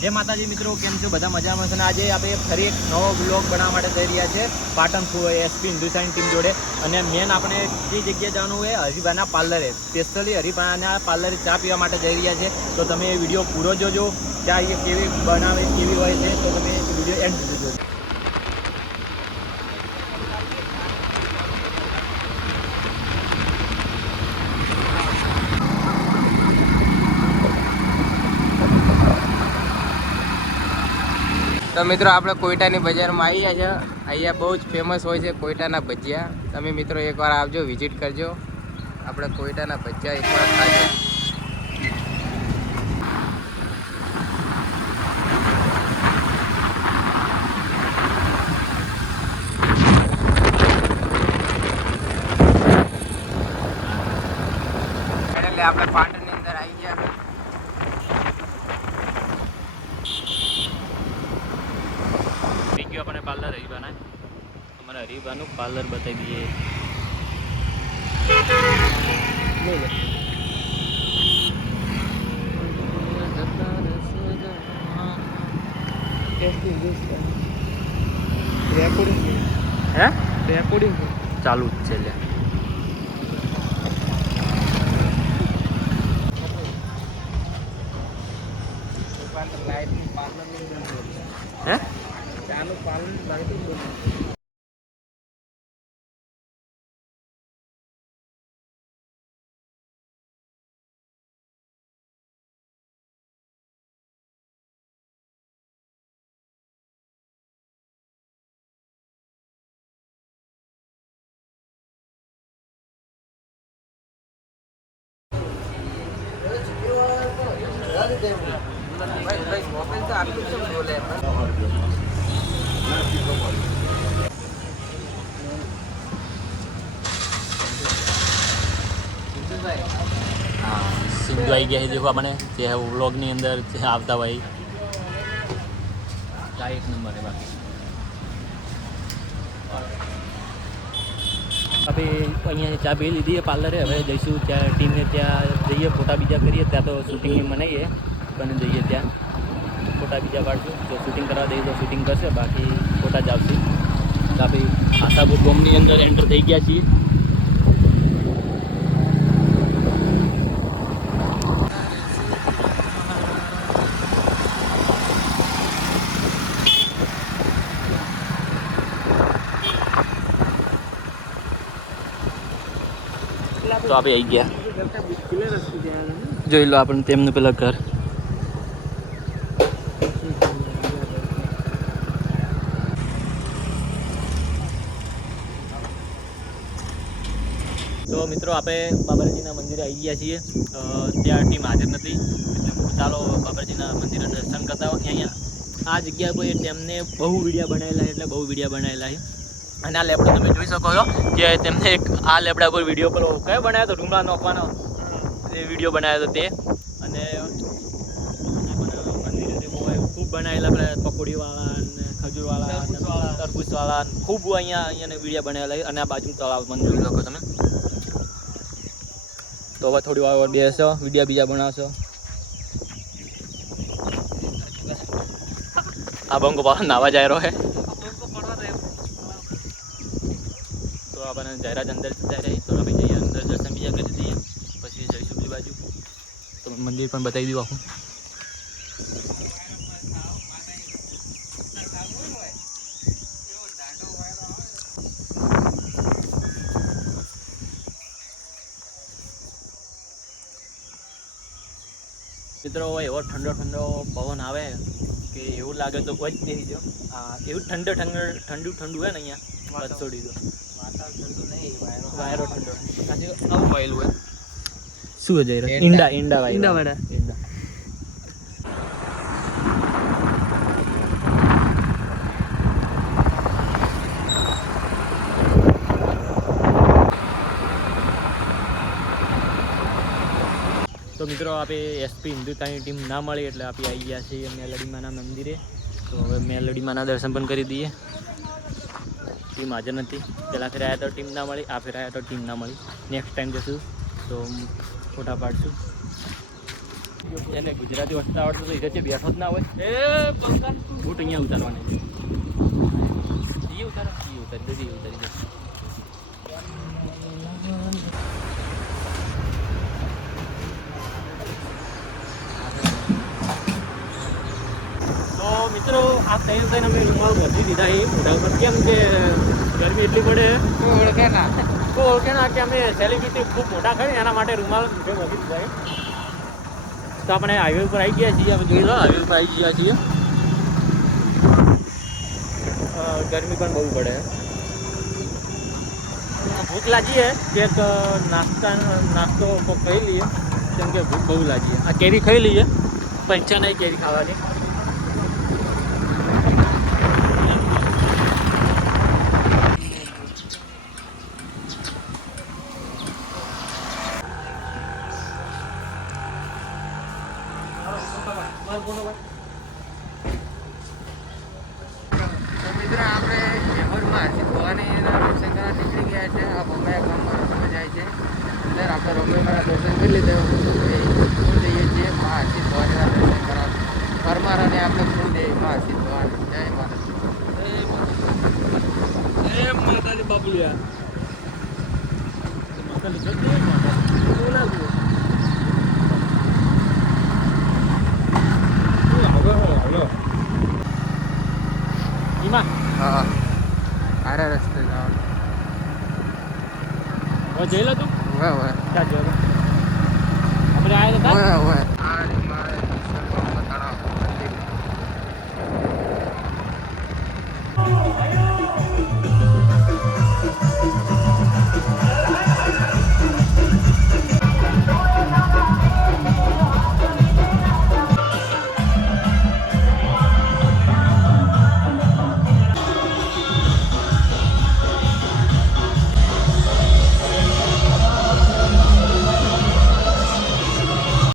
જય માતાજી મિત્રો, કેમ છો? બધા મજામાં છે અને આજે આપણે ફરી એક નવો બ્લોગ બનાવવા માટે જઈ રહ્યા છે, પાટણ એસપી હિન્દુસ્તાની ટીમ જોડે. અને મેન આપણે જે જગ્યાએ જવાનું હોય હરિભાના પાર્લરે સ્પેશિયલી હરિભાના પાર્લરે ચા પીવા માટે જઈ રહ્યા છે. તો તમે એ વીડિયો પૂરો જોજો. ચા એ કેવી બનાવે, કેવી હોય છે, તો તમે વીડિયો એન્ડ જોજો. તો મિત્રો, આપણે કોઈટાની બજારમાં આવી ગયા છે અહીંયા બહુ જ ફેમસ હોય છે કોઈટાના ભજીયા. તમે મિત્રો એકવાર આવજો વિઝિટ કરજો. આપણે કોઈટાના ભજીયા એકવાર ખાજો આપણે પાટણની અંદર આવી ગયા થઈ ગયું આપણે પાર્લર હરિભાના અમારા હરિભાનું પાર્લર બતાવી દઈએ. હે? રેકોર્ડિંગ ચાલુ જ છે લે. હે? ચાલુ પાર્લર લાઈટનું સિંધુ આવી ગયા છે દેખો આપણે જે વ્લોગની અંદર જે આવતા હોય. ચા એક નંબર છે બાકી. આપણે અહીંયા ચા પી લીધી છે પાર્લરે હવે જઈશું ત્યાં ટીમને ત્યાં જઈએ ફોટા બીજા કરીએ ત્યાં તો શૂટિંગની મનાઈએ પણ જઈએ ત્યાં. ફોટા બીજા પાડશું જો શૂટિંગ કરવા દઈએ તો શૂટિંગ કરશે બાકી ફોટા જ આવશે. આપણે આશાપુર ગોમની અંદર એન્ટર થઈ ગયા છીએ. તો આપણે આવી ગયા. જોઈ લો આપણે તેમનું પેલા ઘર. તો મિત્રો આપણે બાબરજીના મંદિરે આવી ગયા છીએ. ત્યાં ટીમ હાજર નથી. ચાલો બાબરજીના મંદિરે દર્શન કરતા હોય અહીંયા. આ જગ્યા પર તેમને બહુ વિડીયા બનાવેલા એટલે બહુ વિડીયા બનાવેલા છે. અને આ લેપટોપ તમે જોઈ શકો છો કે તેમને એક આ લેબડા પર વીડિયો પર કયો બનાવ્યો હતો ડુંગળા નોખવાનો એ વીડિયો બનાવ્યો હતો તે. અને ખૂબ બનાવેલા આપણે પકોડીવાળા અને ખજૂરવાળા તરબૂચવાળા ખૂબ અહીંયા અહીંયા વીડિયો બનાવેલા અને આ બાજુ તળાવ પણ જોઈ શકો તમે. તો હવે થોડી વાર બેસો વીડિયો બીજા બનાવશો. આ બંગો પાછો નાવા જાય રહ્યો હે આપણને જાહેરાત અંદર જતા રહી તો આપણે જઈએ અંદર દર્શન બીજા કરી દઈએ પછી જઈશું બીજી બાજુ. તો મંદિર પણ બતાવી દઉં આખું. મિત્રો એવો ઠંડો ઠંડો પવન આવે કે એવું લાગે તો કોઈ જ નહીં જો એવું ઠંડો ઠંડો ઠંડુ ઠંડુ હોય ને અહીંયા બસ છોડી દો વાયરો ઠંડો. આજે વાયેલું હોય. શું જઈ રહ્યું ઈંડા. ઈંડા વાયરો ઈંડા વાળા. ઈંડા. તો મિત્રો આપણે એસપી હિન્દુતાની ટીમ ના મળી એટલે આપણે આવી ગયા છીએ મેલડીમાના મંદિરે. તો હવે મેલડીમાના દર્શન પણ કરી દઈએ. ટીમ હાજર નથી. પહેલાં ફેર આવ્યા તો ટીમ ના મળી આ ફેર આવ્યા તો ટીમ ના મળી. નેક્સ્ટ ટાઈમ જશું. તો ફોટા પાડશું. એને ગુજરાતી વસ્તા આવડતું તો એ બેઠો જ ના હોય. એ બૂટ અહીંયા ઉતારવાની એ ઉતારો. એ ઉતારી દે એ ઉતારી દે તો મિત્રો આ તૈયાર થઈને અમે રૂમાલ બધી દીધા એ મોઢા ઉપર કેમ કે ગરમી એટલી પડે. કોઈ ઓળખે ના તો ઓળખે ના કે અમે સેલિબ્રિટી ખૂબ મોટા ખરી એના માટે રૂમાલ મોઢે બધી દીધા તો આપણે હાઈવે ઉપર આવી ગયા છીએ. અમે જોઈ લો હાઈવે ઉપર આવી ગયા છીએ. ગરમી પણ બહુ પડે. ભૂખ લાગી છે. નાસ્તા નાસ્તો ખાઈ લઈએ. કેમ કે ભૂખ બહુ લાગી આ કેરી ખાઈ લઈએ. પંચા નહીં કેરી ખાવાની. તો મિત્રો આપણે ભવાનીના દર્શન કરવા નીકળી ગયા છે. આ બોમ્બે ગામમાં રસ્તો જાય છે. અંદર આપણે રોમેમાના દર્શન કરી લીધા. જઈએ છીએ. મા હર્ષિત ભવાનીના દર્શન કરવા પરમાર અને આપણે ફૂલ જઈએ. મા હર્ષિત ભવાની. જય માતા માતાજી. બાબુલિયા માતાજી. ઈમા હા આરા રસ્તે જવાનું. હવે જઈ લો તું? વાહ વાહ આપણે આયા હતા વાહ વાહ